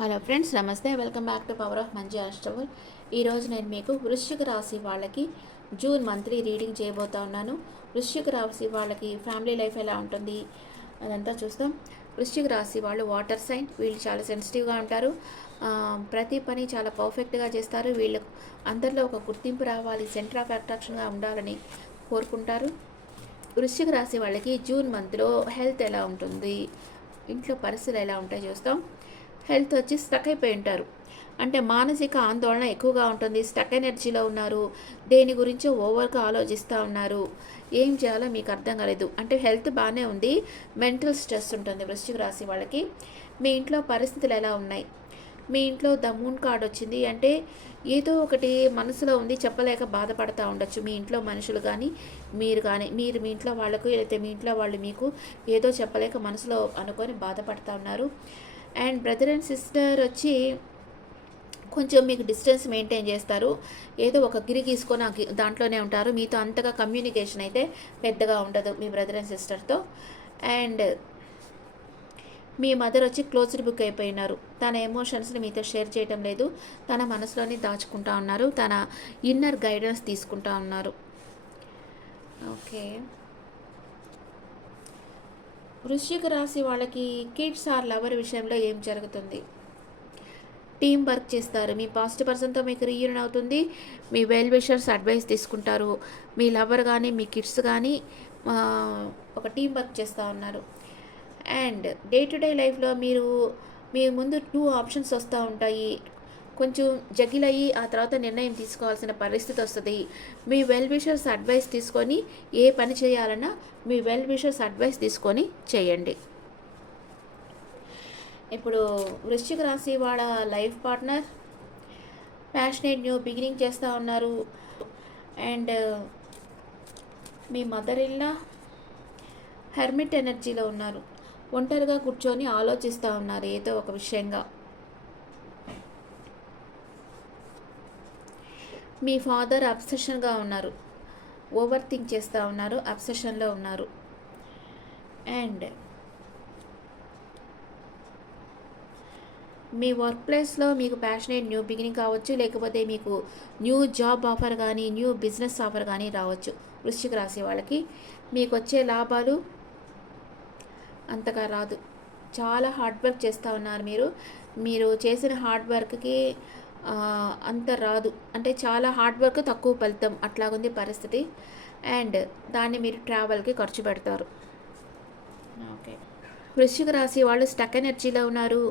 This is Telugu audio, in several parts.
హలో ఫ్రెండ్స్, నమస్తే. Welcome back to power of మంచి అష్టవల్. ఈరోజు నేను మీకు వృశ్చిక రాశి వాళ్ళకి జూన్ మంత్లీ రీడింగ్ చేయబోతా ఉన్నాను. వృశ్చిక రాశి వాళ్ళకి ఫ్యామిలీ లైఫ్ ఎలా ఉంటుంది అదంతా చూస్తాం. వృశ్చిక రాశి వాళ్ళు వాటర్ సైన్. వీళ్ళు చాలా సెన్సిటివ్గా ఉంటారు. ప్రతి పని చాలా పర్ఫెక్ట్గా చేస్తారు. వీళ్ళకు అందరిలో ఒక గుర్తింపు రావాలి, సెంటర్ ఆఫ్ అట్రాక్షన్గా ఉండాలని కోరుకుంటారు. వృశ్చిక రాశి వాళ్ళకి జూన్ మంత్లో హెల్త్ ఎలా ఉంటుంది, ఇంట్లో పరిస్థితులు ఎలా ఉంటాయో చూస్తాం. హెల్త్ వచ్చి స్టక్ అయిపోయి ఉంటారు, అంటే మానసిక ఆందోళన ఎక్కువగా ఉంటుంది. స్టక్ ఎనర్జీలో ఉన్నారు, దేని గురించో ఓవర్గా ఆలోచిస్తూ ఉన్నారు. ఏం చేయాలో మీకు అర్థం కాలేదు. అంటే హెల్త్ బాగానే ఉంది, మెంటల్ స్ట్రెస్ ఉంటుంది వృశ్చిక రాశి వాళ్ళకి. మీ ఇంట్లో పరిస్థితులు ఎలా ఉన్నాయి? మీ ఇంట్లో ద మూన్ కార్డ్ వచ్చింది అంటే ఏదో ఒకటి మనసులో ఉంది, చెప్పలేక బాధపడతా ఉండొచ్చు. మీ ఇంట్లో మనుషులు కానీ మీరు మీ ఇంట్లో వాళ్ళకు, లేకపోతే మీ ఇంట్లో వాళ్ళు మీకు ఏదో చెప్పలేక మనసులో అనుకొని బాధపడతా ఉన్నారు. అండ్ బ్రదర్ అండ్ సిస్టర్ వచ్చి కొంచెం మీకు డిస్టెన్స్ మెయింటైన్ చేస్తారు. ఏదో ఒక గిరి గీసుకొని దాంట్లోనే ఉంటారు. మీతో అంతగా కమ్యూనికేషన్ అయితే పెద్దగా ఉండదు మీ బ్రదర్ అండ్ సిస్టర్తో. అండ్ మీ మదర్ వచ్చి క్లోజ్డ్ బుక్ అయిపోయినారు. తన ఎమోషన్స్ని మీతో షేర్ చేయటం లేదు, తన మనసులోని దాచుకుంటా ఉన్నారు, తన ఇన్నర్ గైడెన్స్ తీసుకుంటా ఉన్నారు. ఓకే, వృశ్చిక రాశి వాళ్ళకి కిడ్స్ ఆర్ లవర్ విషయంలో ఏం జరుగుతుంది? టీం వర్క్ చేస్తారు. మీ పాజిటివ్ పర్సన్తో మీకు రీయూనియన్ అవుతుంది. మీ వెల్ విషర్స్ అడ్వైస్ తీసుకుంటారు. మీ లవర్ కానీ మీ కిడ్స్ కానీ ఒక టీం వర్క్ చేస్తూ ఉన్నారు. అండ్ డే టు డే లైఫ్లో మీ ముందు 2 ఆప్షన్స్ వస్తూ ఉంటాయి. కొంచెం జగిలయ్యి ఆ తర్వాత నిర్ణయం తీసుకోవాల్సిన పరిస్థితి వస్తుంది. మీ వెల్ విషర్స్ అడ్వైస్ తీసుకొని ఏ పని చేయాలన్నా మీ వెల్ విషర్స్ అడ్వైస్ తీసుకొని చేయండి. ఇప్పుడు వృశ్చిక రాశి వాళ్ళ life partner passionate new beginning చేస్తూ ఉన్నారు. అండ్ మీ మదర్ ఇల్లా హెర్మిట్ ఎనర్జీలో ఉన్నారు. ఒంటరిగా కూర్చొని ఆలోచిస్తూ ఉన్నారు ఏదో ఒక విషయంగా. మీ ఫాదర్ అబ్సెషన్గా ఉన్నారు, ఓవర్ థింక్ చేస్తూ ఉన్నారు, అబ్సెషన్లో ఉన్నారు. అండ్ మీ వర్క్ ప్లేస్లో మీకు ప్యాషనేట్ న్యూ బిగినింగ్ కావచ్చు, లేకపోతే మీకు న్యూ జాబ్ ఆఫర్ కానీ న్యూ బిజినెస్ ఆఫర్ కానీ రావచ్చు. వృశ్చిక రాశి వాళ్ళకి మీకు వచ్చే లాభాలు అంతగా రాదు. చాలా హార్డ్ వర్క్ చేస్తూ ఉన్నారు మీరు చేసిన హార్డ్ వర్క్కి అంత రాదు. అంటే చాలా హార్డ్ వర్క్, తక్కువ ఫలితం, అట్లాగుంది పరిస్థితి. అండ్ దాన్ని మీరు ట్రావెల్కి ఖర్చు పెడతారు. ఓకే, వృశ్చిక రాశి వాళ్ళు స్టక్ ఎనర్జీలో ఉన్నారు.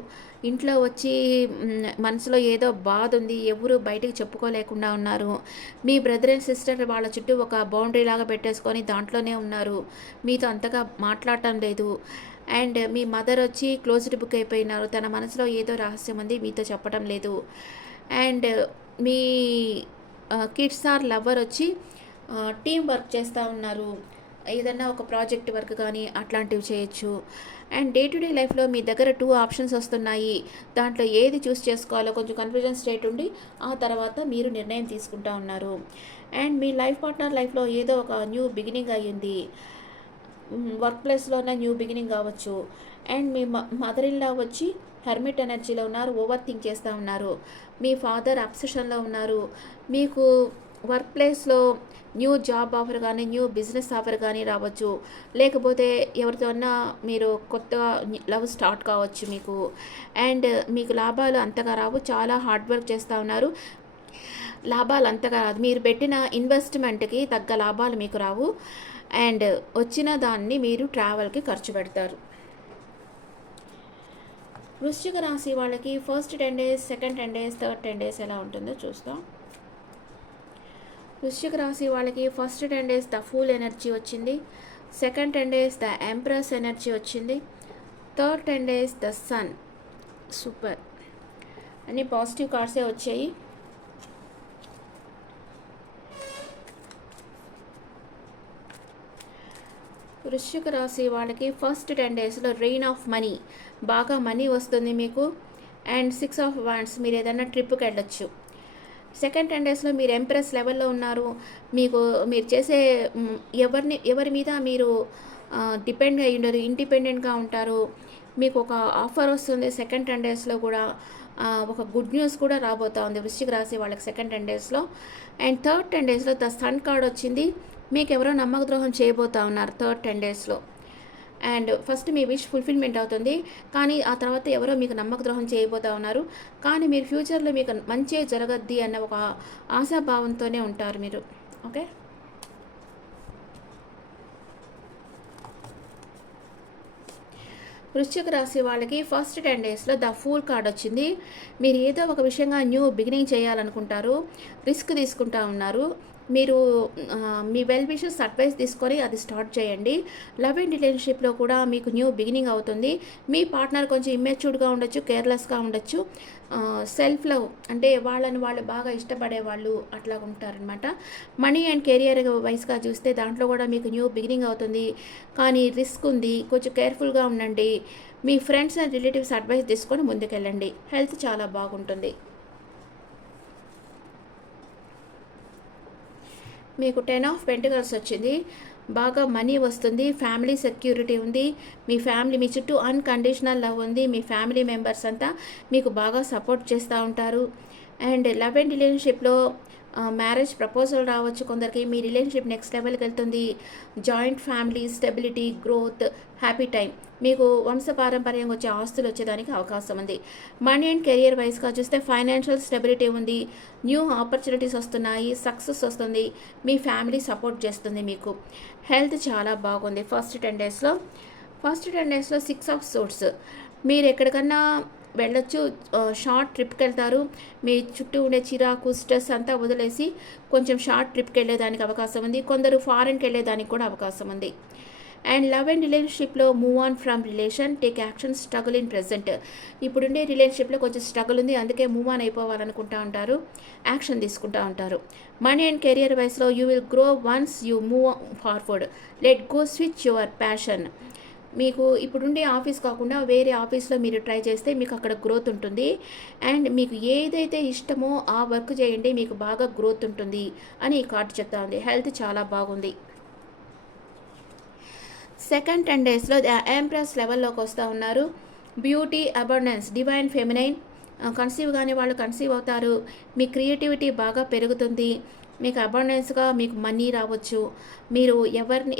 ఇంట్లో వచ్చి మనసులో ఏదో బాధ ఉంది, ఎవరు బయటకు చెప్పుకోలేకుండా ఉన్నారు. మీ బ్రదర్ అండ్ సిస్టర్ వాళ్ళ చుట్టూ ఒక బౌండరీ లాగా పెట్టేసుకొని దాంట్లోనే ఉన్నారు, మీతో అంతగా మాట్లాడటం లేదు. అండ్ మీ మదర్ వచ్చి క్లోజ్డ్ బుక్ అయిపోయినారు, తన మనసులో ఏదో రహస్యం ఉంది, మీతో చెప్పడం లేదు. అండ్ మీ కిడ్స్ ఆర్ లవర్ వచ్చి టీం వర్క్ చేస్తూ ఉన్నారు. ఏదన్నా ఒక ప్రాజెక్ట్ వర్క్ కానీ అట్లాంటివి చేయొచ్చు. అండ్ డే టు డే లైఫ్లో మీ దగ్గర 2 ఆప్షన్స్ వస్తున్నాయి. దాంట్లో ఏది చూస్ చేసుకోవాలో కొంచెం కన్ఫ్యూజన్ స్టేట్ ఉండి ఆ తర్వాత మీరు నిర్ణయం తీసుకుంటా ఉన్నారు. అండ్ మీ లైఫ్ పార్ట్నర్ లైఫ్లో ఏదో ఒక న్యూ బిగినింగ్ అయ్యింది. వర్క్ ప్లేస్లోనే న్యూ బిగినింగ్ కావచ్చు. అండ్ మీ మదర్ ఇన్ లా వచ్చి హెర్మిట్ ఎనర్జీలో ఉన్నారు, ఓవర్ థింక్ చేస్తూ ఉన్నారు. మీ ఫాదర్ అబ్సెషన్లో ఉన్నారు. మీకు వర్క్ ప్లేస్లో న్యూ జాబ్ ఆఫర్ కానీ న్యూ బిజినెస్ ఆఫర్ కానీ రావచ్చు, లేకపోతే ఎవరితోన్నా మీరు కొత్తగా లవ్ స్టార్ట్ కావచ్చు మీకు. అండ్ మీకు లాభాలు అంతగా రావు, చాలా హార్డ్ వర్క్ చేస్తూ ఉన్నారు, లాభాలు అంతగా రాదు. మీరు పెట్టిన ఇన్వెస్ట్మెంట్కి తగ్గ లాభాలు మీకు రావు. అండ్ వచ్చిన దాన్ని మీరు ట్రావెల్కి ఖర్చు పెడతారు. వృశ్చిక రాశి వాళ్ళకి first 10 days, second 10 days, third 10 days ఎలా ఉంటుందో చూస్తాం. వృశ్చిక రాశి వాళ్ళకి first 10 days the Fool energy వచ్చింది, second 10 days the Empress energy వచ్చింది, third 10 days the Sun. Super, అన్ని పాజిటివ్ కార్డ్సే వచ్చాయి. వృశ్చిక రాశి వాళ్ళకి ఫస్ట్ 10 daysలో రెయిన్ ఆఫ్ మనీ, బాగా మనీ వస్తుంది మీకు. అండ్ 6 of wands, మీరు ఏదైనా ట్రిప్కి వెళ్ళొచ్చు. సెకండ్ 10 daysలో మీరు ఎంప్రెస్ లెవెల్లో ఉన్నారు. మీరు చేసే ఎవరి మీద మీరు డిపెండ్ అయ్యి ఉండరు, ఇండిపెండెంట్గా ఉంటారు. మీకు ఒక ఆఫర్ వస్తుంది సెకండ్ 10 డేస్లో కూడా. ఒక గుడ్ న్యూస్ కూడా రాబోతా ఉంది వృశ్చిక రాశి వాళ్ళకి సెకండ్ 10 డేస్లో. అండ్ థర్డ్ 10 డేస్లో ద సన్ కార్డ్ వచ్చింది. మీకు ఎవరో నమ్మక ద్రోహం చేయబోతా ఉన్నారు థర్డ్ 10 డేస్లో. And first me wish fulfilment అవుతుంది, కానీ ఆ తర్వాత ఎవరో మీకు నమ్మక ద్రోహం చేయబోతా ఉన్నారు. కానీ మీరు ఫ్యూచర్లో మీకు మంచి జరగద్ది అన్న ఒక ఆశాభావంతోనే ఉంటారు మీరు. ఓకే, వృశ్చిక రాశి వాళ్ళకి ఫస్ట్ 10 డేస్లో ద ఫూల్ కార్డ్ వచ్చింది. మీరు ఏదో ఒక విషయంగా న్యూ బిగినింగ్ చేయాలనుకుంటారు, రిస్క్ తీసుకుంటా ఉన్నారు. మీరు మీ వెల్ విషెస్ అడ్వైస్ తీసుకొని అది స్టార్ట్ చేయండి. లవ్ అండ్ రిలేషన్షిప్లో కూడా మీకు న్యూ బిగినింగ్ అవుతుంది. మీ పార్ట్నర్ కొంచెం ఇమ్మెచ్యూర్డ్గా ఉండొచ్చు, కేర్లెస్గా ఉండొచ్చు, సెల్ఫ్ లవ్ అంటే వాళ్ళని వాళ్ళు బాగా ఇష్టపడే వాళ్ళు అట్లా ఉంటారనమాట. మనీ అండ్ కెరియర్ వైస్గా చూస్తే దాంట్లో కూడా మీకు న్యూ బిగినింగ్ అవుతుంది, కానీ రిస్క్ ఉంది, కొంచెం కేర్ఫుల్గా ఉండండి. మీ ఫ్రెండ్స్ అండ్ రిలేటివ్స్ అడ్వైస్ తీసుకొని ముందుకెళ్ళండి. హెల్త్ చాలా బాగుంటుంది. మీకు 10 ఆఫ్ పెంటికల్స్ వచ్చింది. బాగా మనీ వస్తుంది, ఫ్యామిలీ సెక్యూరిటీ ఉంది, మీ ఫ్యామిలీ మీ చుట్టూ అన్కండిషనల్ లవ్ ఉంది, మీ ఫ్యామిలీ మెంబర్స్ అంతా మీకు బాగా సపోర్ట్ చేస్తూ ఉంటారు. అండ్ లవ్ అండ్ రిలేషన్షిప్లో మ్యారేజ్ ప్రపోజల్ రావచ్చు కొందరికి. మీ రిలేషన్షిప్ నెక్స్ట్ లెవెల్కి వెళ్తుంది. Joint family, stability, growth, happy time. మీకు వంశపారంపర్యంగా వచ్చే ఆస్తులు వచ్చేదానికి అవకాశం ఉంది. మనీ అండ్ కెరియర్ వైజ్గా చూస్తే ఫైనాన్షియల్ స్టెబిలిటీ ఉంది, న్యూ ఆపర్చునిటీస్ వస్తున్నాయి, సక్సెస్ వస్తుంది, మీ ఫ్యామిలీ సపోర్ట్ చేస్తుంది మీకు. హెల్త్ చాలా బాగుంది ఫస్ట్ 10 డేస్లో. ఫస్ట్ 10 డేస్లో 6 ఆఫ్ సోర్ట్స్. మీరు ఎక్కడికన్నా వెళ్ళొచ్చు, షార్ట్ ట్రిప్కి వెళ్తారు. మీ చుట్టూ ఉండే చిరాకు, స్ట్రెస్ అంతా వదిలేసి కొంచెం షార్ట్ ట్రిప్కి వెళ్ళేదానికి అవకాశం ఉంది. కొందరు ఫారెన్కి వెళ్ళేదానికి కూడా అవకాశం ఉంది. అండ్ లవ్ అండ్ రిలేషన్షిప్లో move on from relation, take action, struggle in present. ఇప్పుడుండే రిలేషన్షిప్లో కొంచెం స్ట్రగుల్ ఉంది, అందుకే మూవ్ ఆన్ అయిపోవాలనుకుంటా ఉంటారు, యాక్షన్ తీసుకుంటూ ఉంటారు. మనీ అండ్ కెరియర్ వైస్లో you will grow once you move forward, let go, switch your passion. మీకు ఇప్పుడుండే ఆఫీస్ కాకుండా వేరే ఆఫీస్లో మీరు ట్రై చేస్తే మీకు అక్కడ గ్రోత్ ఉంటుంది. అండ్ మీకు ఏదైతే ఇష్టమో ఆ వర్క్ చేయండి, మీకు బాగా గ్రోత్ ఉంటుంది అని ఈ కార్డు చెప్తా ఉంది. హెల్త్ చాలా బాగుంది. సెకండ్ 10 డేస్లో ఎంప్రెస్ లెవెల్లోకి వస్తూ ఉన్నారు. Beauty, abundance, divine feminine. Conceive కానీ వాళ్ళు కన్సీవ్ అవుతారు. మీ క్రియేటివిటీ బాగా పెరుగుతుంది. మీకు అబండెన్స్గా మీకు మనీ రావచ్చు. మీరు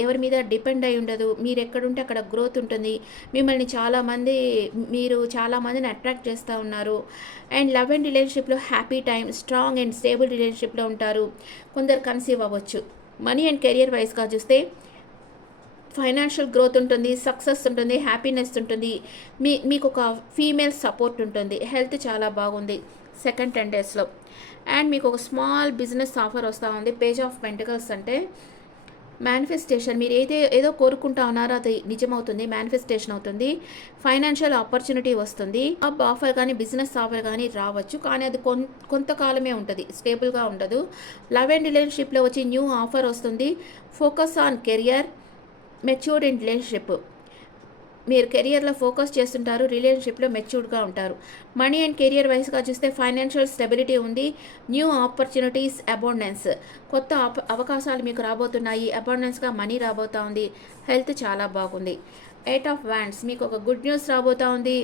ఎవరి మీద డిపెండ్ అయి ఉండదు. మీరు ఎక్కడుంటే అక్కడ గ్రోత్ ఉంటుంది. మీరు చాలామందిని అట్రాక్ట్ చేస్తూ ఉన్నారు. అండ్ లవ్ అండ్ రిలేషన్షిప్లో happy time, strong and stable రిలేషన్షిప్లో ఉంటారు. కొందరు కన్సీవ్ అవ్వచ్చు. మనీ అండ్ కెరియర్ వైస్గా చూస్తే ఫైనాన్షియల్ గ్రోత్ ఉంటుంది, సక్సెస్ ఉంటుంది, హ్యాపీనెస్ ఉంటుంది. మీకు ఒక ఫీమేల్ సపోర్ట్ ఉంటుంది. హెల్త్ చాలా బాగుంది సెకండ్ 10 డేస్లో. అండ్ మీకు ఒక స్మాల్ బిజినెస్ ఆఫర్ వస్తూ ఉంది. పేజ్ ఆఫ్ పెంటికల్స్ అంటే మేనిఫెస్టేషన్. మీరు ఏదో కోరుకుంటా ఉన్నారో అది నిజమవుతుంది, మేనిఫెస్టేషన్ అవుతుంది. ఫైనాన్షియల్ ఆపర్చునిటీ వస్తుంది. జాబ్ ఆఫర్ కానీ బిజినెస్ ఆఫర్ కానీ రావచ్చు, కానీ అది కొంతకాలమే ఉంటుంది, స్టేబుల్గా ఉండదు. లవ్ అండ్ రిలేషన్షిప్లో వచ్చి న్యూ ఆఫర్ వస్తుంది. Focus on career, matured in relationship. మీరు కెరియర్లో ఫోకస్ చేస్తుంటారు, రిలేషన్షిప్లో మెచ్యూర్డ్గా ఉంటారు. మనీ అండ్ కెరియర్ వైస్గా చూస్తే ఫైనాన్షియల్ స్టెబిలిటీ ఉంది, న్యూ ఆపర్చునిటీస్, అబండెన్స్. కొత్త అవకాశాలు మీకు రాబోతున్నాయి, అబండెన్స్గా మనీ రాబోతూ ఉంది. హెల్త్ చాలా బాగుంది. 8 ఆఫ్ వ్యాండ్స్. మీకు ఒక గుడ్ న్యూస్ రాబోతూ ఉంది.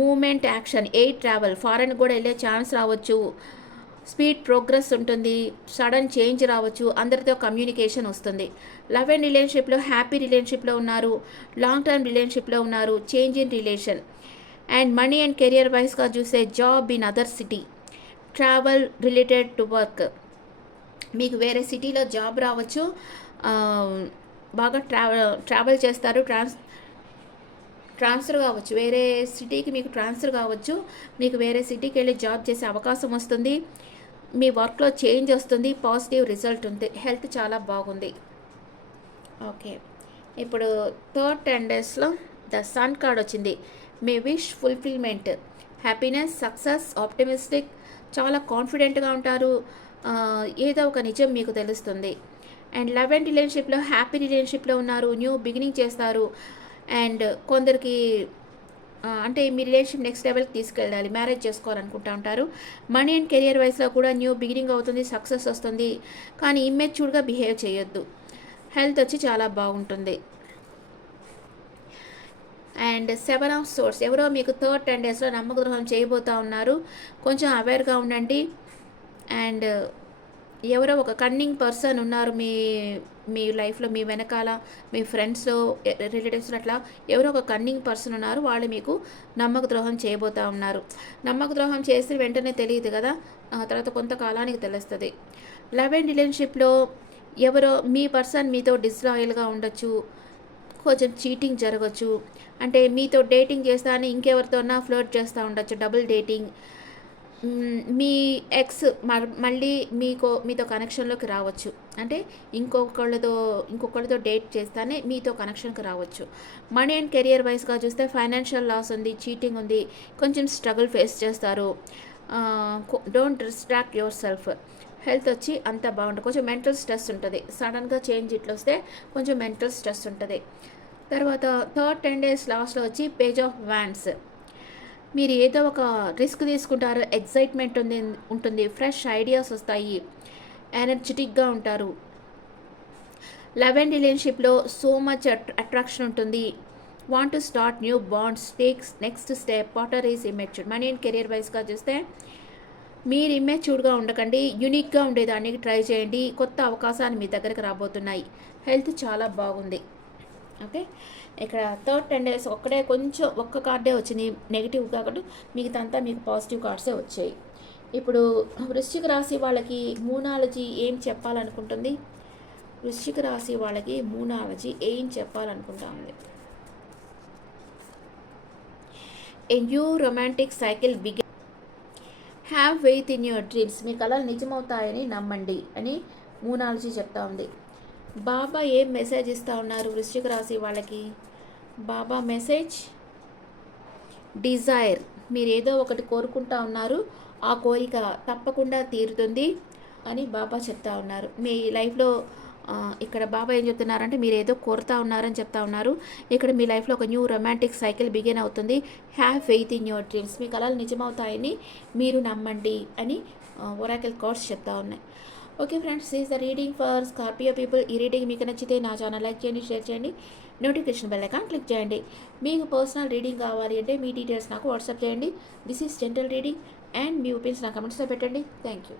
మూవ్మెంట్, యాక్షన్, ట్రావెల్, ఫారెన్ కూడా వెళ్ళే ఛాన్స్ రావచ్చు. స్పీడ్ ప్రోగ్రెస్ ఉంటుంది, సడన్ చేంజ్ రావచ్చు, అందరితో కమ్యూనికేషన్ వస్తుంది. లవ్ అండ్ రిలేషన్షిప్లో హ్యాపీ రిలేషన్షిప్లో ఉన్నారు, లాంగ్ టర్మ్ రిలేషన్షిప్లో ఉన్నారు, change in relation. And money and career వైస్గా చూస్తే job in other city, travel related to work. మీకు వేరే సిటీలో జాబ్ రావచ్చు, బాగా ట్రావెల్ చేస్తారు, ట్రాన్స్ఫర్ కావచ్చు, వేరే సిటీకి మీకు ట్రాన్స్ఫర్ కావచ్చు, మీకు వేరే సిటీకి వెళ్ళి జాబ్ చేసే అవకాశం వస్తుంది. మీ వర్క్లో చేంజ్ వస్తుంది, పాజిటివ్ రిజల్ట్ ఉంది. హెల్త్ చాలా బాగుంది. ఓకే, ఇప్పుడు థర్డ్ 10 డేస్లో ద సన్ కార్డ్ వచ్చింది. మీ wish fulfilment, happiness, success, optimistic, చాలా కాన్ఫిడెంట్గా ఉంటారు, ఏదో ఒక నిజం మీకు తెలుస్తుంది. అండ్ లవ్ అండ్ రిలేషన్షిప్లో హ్యాపీ రిలేషన్షిప్లో ఉన్నారు, న్యూ బిగినింగ్ చేస్తారు. అండ్ కొందరికి అంటే మీ రిలేషన్షిప్ నెక్స్ట్ లెవెల్కి తీసుకెళ్ళాలి, మ్యారేజ్ చేసుకోవాలనుకుంటూ ఉంటారు. మనీ అండ్ కెరియర్ వైస్లో కూడా న్యూ బిగినింగ్ అవుతుంది, సక్సెస్ వస్తుంది, కానీ ఇమ్మెచ్యూర్డ్గా బిహేవ్ చేయొద్దు. హెల్త్ వచ్చి చాలా బాగుంటుంది. అండ్ 7 ఆఫ్ సోర్స్, ఎవరో మీకు థర్డ్ 10 డేస్లో నమ్మకద్రోహం చేయబోతూ ఉన్నారు. కొంచెం అవేర్గా ఉండండి. అండ్ ఎవరో ఒక కన్నింగ్ పర్సన్ ఉన్నారు మీ మీ లైఫ్లో, మీ వెనకాల, మీ ఫ్రెండ్స్లో, రిలేటివ్స్లో, అట్లా ఎవరో ఒక కన్నింగ్ పర్సన్ ఉన్నారు. వాళ్ళు మీకు నమ్మక ద్రోహం చేయబోతూ ఉన్నారు. నమ్మక ద్రోహం చేసి వెంటనే తెలియదు కదా, తర్వాత కొంతకాలానికి తెలుస్తుంది. లవ్ అండ్ రిలేషన్షిప్లో ఎవరో మీ పర్సన్ మీతో డిస్లాయల్గా ఉండొచ్చు, కొంచెం చీటింగ్ జరగచ్చు. అంటే మీతో డేటింగ్ చేస్తా అని ఇంకెవరితోనా ఫ్లర్ట్ చేస్తూ ఉండొచ్చు, డబుల్ డేటింగ్. మీ ఎక్స్ మళ్ళీ మీతో కనెక్షన్లోకి రావచ్చు. అంటే ఇంకొకళ్ళతో డేట్ చేస్తానే మీతో కనెక్షన్కి రావచ్చు. మనీ అండ్ కెరియర్ వైజ్గా చూస్తే ఫైనాన్షియల్ లాస్ ఉంది, చీటింగ్ ఉంది, కొంచెం స్ట్రగుల్ ఫేస్ చేస్తారు. Don't distract your self. Health వచ్చి అంత బాగుంటుంది. కొంచెం మెంటల్ స్ట్రెస్ ఉంటుంది. సడన్గా చేంజ్ ఇట్లా వస్తే కొంచెం మెంటల్ స్ట్రెస్ ఉంటుంది. తర్వాత థర్డ్ 10 డేస్ లాస్ట్లో వచ్చి పేజ్ ఆఫ్ వ్యాండ్స్. మీరు ఏదో ఒక రిస్క్ తీసుకుంటారు, ఎక్సైట్మెంట్ ఉంటుంది, ఫ్రెష్ ఐడియాస్ వస్తాయి, ఎనర్జెటిక్గా ఉంటారు. లవ్ అండ్ రిలేషన్షిప్లో సో మచ్ అట్రాక్షన్ ఉంటుంది. Want to start new bonds, takes next step, partner is immatured. Money and career వైజ్గా చూస్తే మీరు ఇమ్మెచ్యూర్డ్గా ఉండకండి, యూనిక్గా ఉండేదానికి ట్రై చేయండి. కొత్త అవకాశాలు మీ దగ్గరకు రాబోతున్నాయి. హెల్త్ చాలా బాగుంది. ఓకే, ఇక్కడ థర్డ్ 10 డేస్ కొంచెం ఒక్క కార్డే వచ్చింది నెగిటివ్, కాబట్టి మిగతాంతా మీకు పాజిటివ్ కార్డ్సే వచ్చాయి. ఇప్పుడు వృశ్చిక రాశి వాళ్ళకి మూనాలజీ ఏం చెప్పాలనుకుంటుంది? వృశ్చిక రాశి వాళ్ళకి మూనాలజీ ఏం చెప్పాలనుకుంటా ఉంది? A new romantic cycle begin. Have faith in your dreams. మీ కళలు నిజమవుతాయని నమ్మండి అని మూనాలజీ చెప్తా ఉంది. బాబా ఏం మెసేజ్ ఇస్తూ ఉన్నారు వృశ్చిక రాశి వాళ్ళకి? బాబా మెసేజ్ డిజైర్. మీరు ఏదో ఒకటి కోరుకుంటా ఉన్నారు, ఆ కోరిక తప్పకుండా తీరుతుంది అని బాబా చెప్తా ఉన్నారు. మీ లైఫ్లో ఇక్కడ బాబా ఏం చెప్తున్నారంటే మీరు ఏదో కోరుతా ఉన్నారని చెప్తా ఉన్నారు. ఇక్కడ మీ లైఫ్లో ఒక న్యూ రొమాంటిక్ సైకిల్ బిగిన్ అవుతుంది. Have faith in your dreams. మీ కళలు నిజమవుతాయని మీరు నమ్మండి అని ఒరాకిల్ కార్డ్స్ చెప్తా ఉన్నాయి. Okay friends, is the reading for Scorpio people. ఈ రీడింగ్ మీకు నచ్చితే నా ఛానల్ లైక్ చేయండి, షేర్ చేయండి, నోటిఫికేషన్ బెల్ ఐకాన్ క్లిక్ చేయండి. మీకు పర్సనల్ రీడింగ్ కావాలి అంటే మీ డీటెయిల్స్ నాకు వాట్సాప్ చేయండి. This is general reading and మీ ఒపీనియన్స్ నా కమెంట్స్లో పెట్టండి. Thank you.